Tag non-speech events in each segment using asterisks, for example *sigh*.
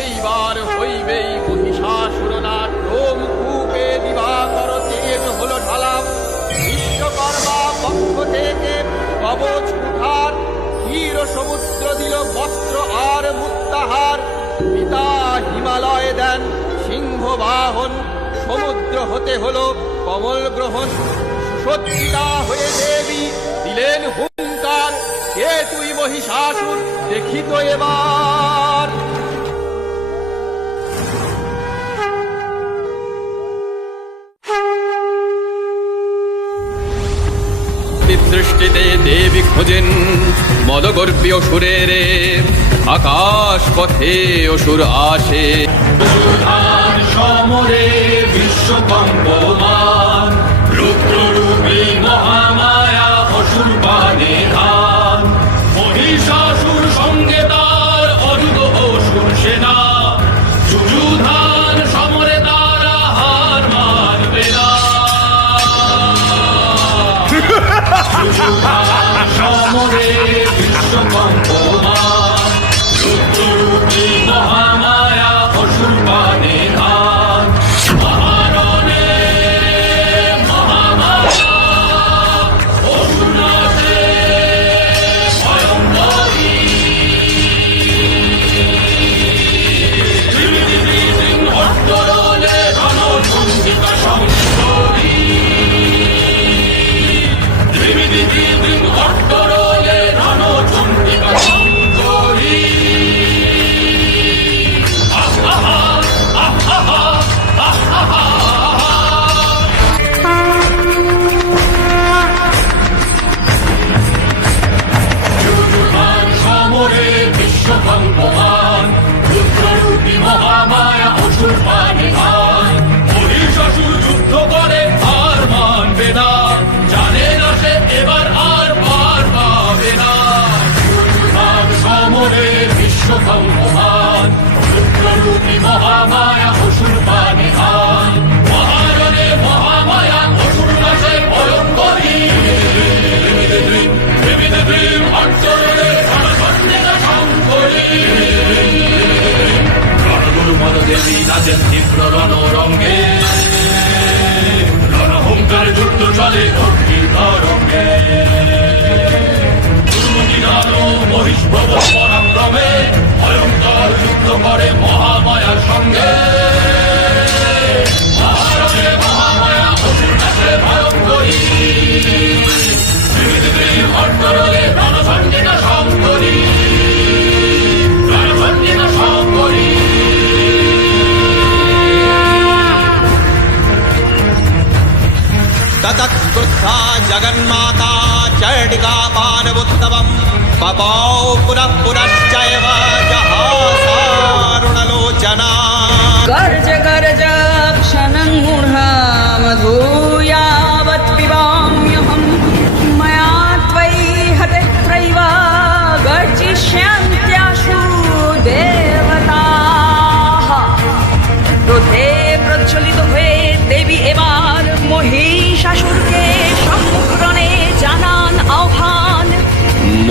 এইবার হইবেই মহিষাসুর নাট্যম কূপে দিবাকর তেজ হল ঢালা। বিশ্বকর্মা পক্ষ থেকে কবচ কুঠার ক্ষীর সমুদ্র দিল বস্ত্র আর মুক্তাহার। পিতা হিমালয় দেন সিংহ বাহন সমুদ্র হতে হল কমল গ্রহণ সুসজ্জিতা হয়ে দেবী দিলেন হুঙ্কার, কে তুই মহিষাসুর, দেখিত এবার? দৃষ্টিতে দেবী খোঁজেন মদগর্পী অসুরের আকাশ পথে অসুর আসে। সমরে বিশ্বকম্পমান *laughs* সমরে বিশ্বকম্পমান সমরে বিশ্বকম্পমান রুদ্ররূপী মহামায়া অসুর পানে ধান মহারণে মহামায়া অসুর নাশে ভয়ঙ্করী। অঞ্চলে শঙ্করী। রণগুরু মদ দেবী নাচেন তীব্র রণরঙ্গে। যুদ্ধ চলে অগ্নির তরঙ্গে ततत्कृत्वा जगन्माता चण्डिका पानवुत्तमम् पपौ पुनः पुनश्चैव जहासारुणलोचना गर्ज गर्ज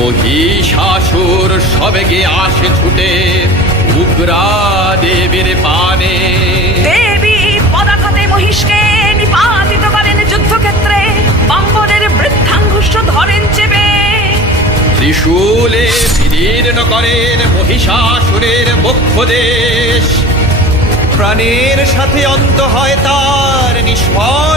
মহিষাসুর সবেগে আসে ছুটে উগ্রা দেবীর পানে। দেবী পদাঘাতে মহিষকে নিপাতিত করেন যুদ্ধক্ষেত্রে বাম্বরের বৃদ্ধাঙ্গুষ্ঠ ধরেন চেপে। ত্রিশূলে বিদীর্ণ করেন মহিষাসুরের বক্ষ দেশ প্রাণের সাথে অন্ত হয় তার নিষ্ফল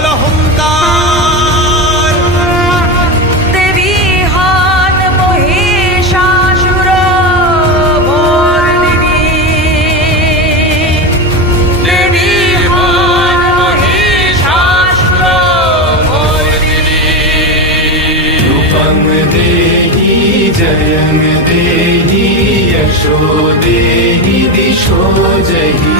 रूपं देहि जयं देहि यशो देहि दिशो जहि